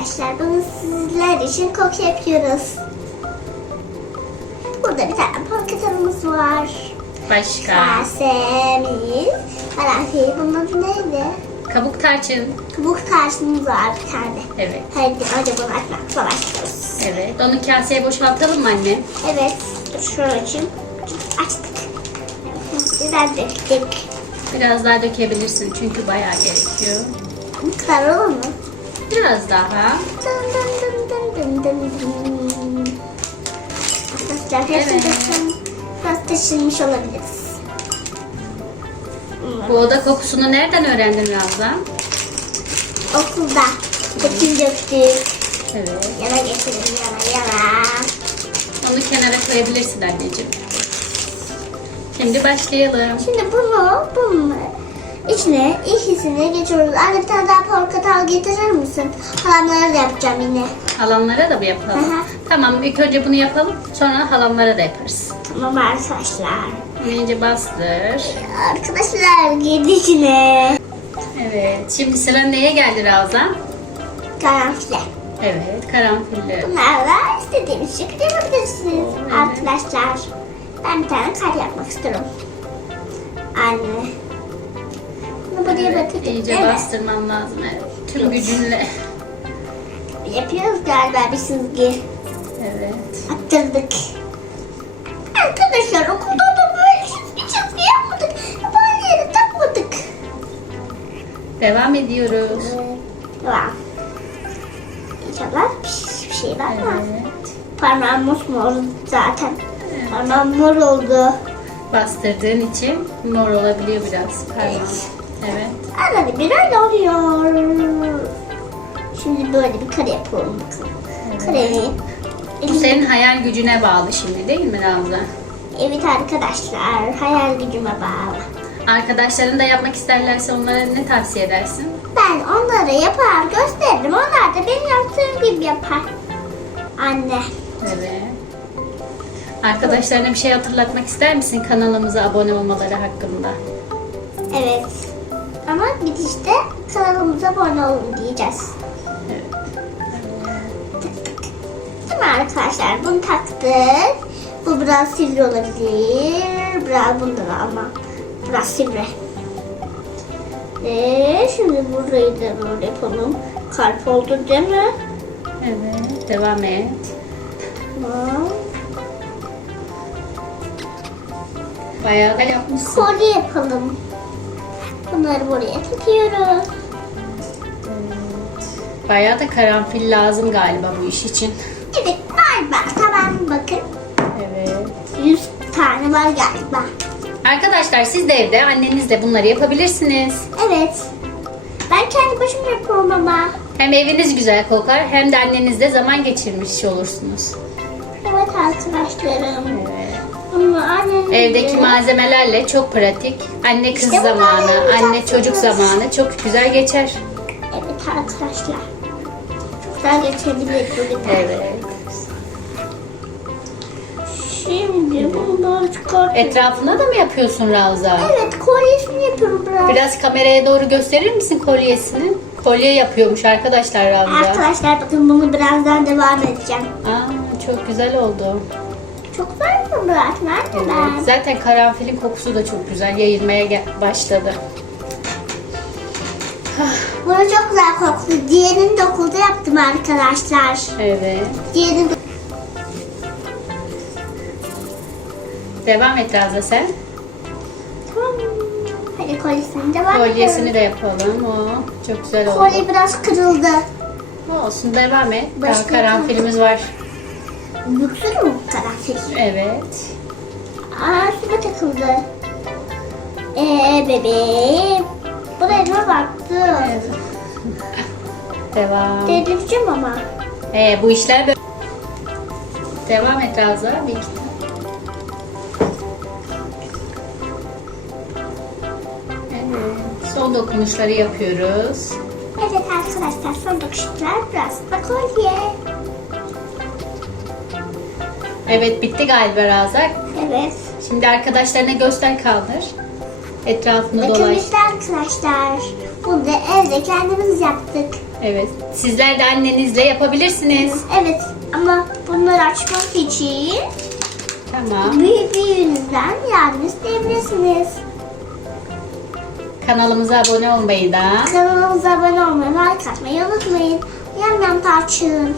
arkadaşlar. Bunu sizler için kok yapıyoruz. Burada bir tane portakalımız var. Başka. Kasemiz. Karanfil. Bunun adı neydi? Kabuk tarçın. Kabuk tarzımız var bir tane. Evet. Hadi önce bunu açmakla başlıyoruz. Evet. Onu kaseye boşaltalım mı anne? Evet. Dur şöyle açayım. Açtık. Biraz döktük. Biraz daha dökebilirsin çünkü bayağı gerekiyor. Bu kadar olur mu? Biraz daha. Arkadaşlar hepsini Evet. Biraz taşınmış olabiliriz. Bu oda kokusunu nereden öğrendin Ramza? Okulda bütün döktük. Evet. Yana getirin yana yana. Onu kenara koyabilirsin anneciğim. Şimdi başlayalım. Şimdi bunu bunun içine ikisini geçiyoruz. Anne bir tane daha getirir misin? Halamlara da yapacağım yine. Halamlara da mı yapalım? Hı hı. Tamam ilk önce bunu yapalım. Sonra halamlara da yaparız. Tamam arkadaşlar. Önce bastır. Arkadaşlar girdi içine. Evet. Şimdi sıra neye geldi Ravza? Karanfile. Evet. Karanfilli. Bunlarla istediğiniz şekilde yapabilirsiniz Evet. arkadaşlar. Ben bir tane kar yapmak istiyorum. Anne. İyice bastırman lazım. Evet. Tüm gücünle. Yapıyoruz galiba bir çizgi. Evet. Attırdık. Arkadaşlar okulda da böyle çizgi çizgi yapmadık. Yapan yere takmadık. Devam ediyoruz. Tamam. İnşallah bir, bir şey var mı? Evet. Parmağım mosmor zaten. Parmağım mor oldu. Bastırdığın için mor olabiliyor biraz parmağın. Evet. Evet. Arada bir öyle oluyor. Şimdi böyle bir kare yapalım bakalım. Kareyi. Bu senin hayal gücüne bağlı şimdi değil mi Ravza? Evet arkadaşlar hayal gücüme bağlı. Arkadaşların da yapmak isterlerse onlara ne tavsiye edersin? Ben onlara yapar gösteririm. Onlar da benim yaptığım gibi yapar. Anne. Evet. Arkadaşlarına bir şey hatırlatmak ister misin kanalımıza abone olmaları hakkında? Evet. Ama bitişte kanalımıza abone olun diyeceğiz. Evet. Tık tık. Değil mi arkadaşlar? Bunu taktık. Bu biraz sivri olabilir. Biraz bundan ama biraz sivri. Ee, şimdi burayı da böyle yapalım. Kalp oldu değil mi? Evet. Devam et. Tamam. Bayağı da yapmışsın. Kolye yapalım. Bunları buraya takıyoruz. Bayağı da karanfil lazım galiba bu iş için. Evet galiba. Tamam bakın. Evet. 100 tane var galiba. Arkadaşlar siz de evde annenizle bunları yapabilirsiniz. Evet. Ben kendi başıma yapıyorum ama. Hem eviniz güzel kokar hem de annenizle zaman geçirmiş olursunuz. Evet arkadaşlarım. Evet. Evdeki malzemelerle çok pratik. Anne kız İşte zamanı, anne çocuk zamanı çok güzel geçer. Evet arkadaşlar. Çok güzel geçebilir bugün. Evet. Şimdi bunları çıkartıyorum. Etrafına da mı yapıyorsun Ravza? Evet kolyesini yapıyorum biraz. Biraz kameraya doğru gösterir misin kolyesini? Kolye yapıyormuş arkadaşlar Ravza. Arkadaşlar bakın bunu birazdan devam edeceğim. Aa, çok güzel oldu. Çok mi bu öğretmen? Evet. Ben. Zaten karanfilin kokusu da çok güzel yayılmaya başladı. Bunu çok güzel koktu. Diğerini de okulda yaptım arkadaşlar. Evet. Diğerini de... Devam et Ravza sen. Tamam. Hadi kolyesini devam Kolyesini de yapalım. O çok güzel oldu. Kolye biraz kırıldı. Olsun devam et. Daha karanfilimiz var. Yüksür mü bu karanfil? Evet. Aa şuna takıldı. Ee bebeğim. Bu da elime baktı. Evet. Devam. Delireceğim ama. Ee, bu işler böyle. Devam et Ravza. Bir iki Evet. Son dokunuşları yapıyoruz. Evet arkadaşlar son bakışlar biraz da kolye. Evet bitti galiba Ravza. Evet. Şimdi arkadaşlarına göster kaldır. Etrafını Bakın dolaş. işte arkadaşlar. Bunu da evde kendimiz yaptık. Evet. Sizler de annenizle yapabilirsiniz. Evet ama bunları açmak için Tamam. büyük büyüğünüzden yardım isteyebilirsiniz. Kanalımıza abone olmayı da Kanalımıza abone olmayı, like atmayı unutmayın. Yam yam tarçın.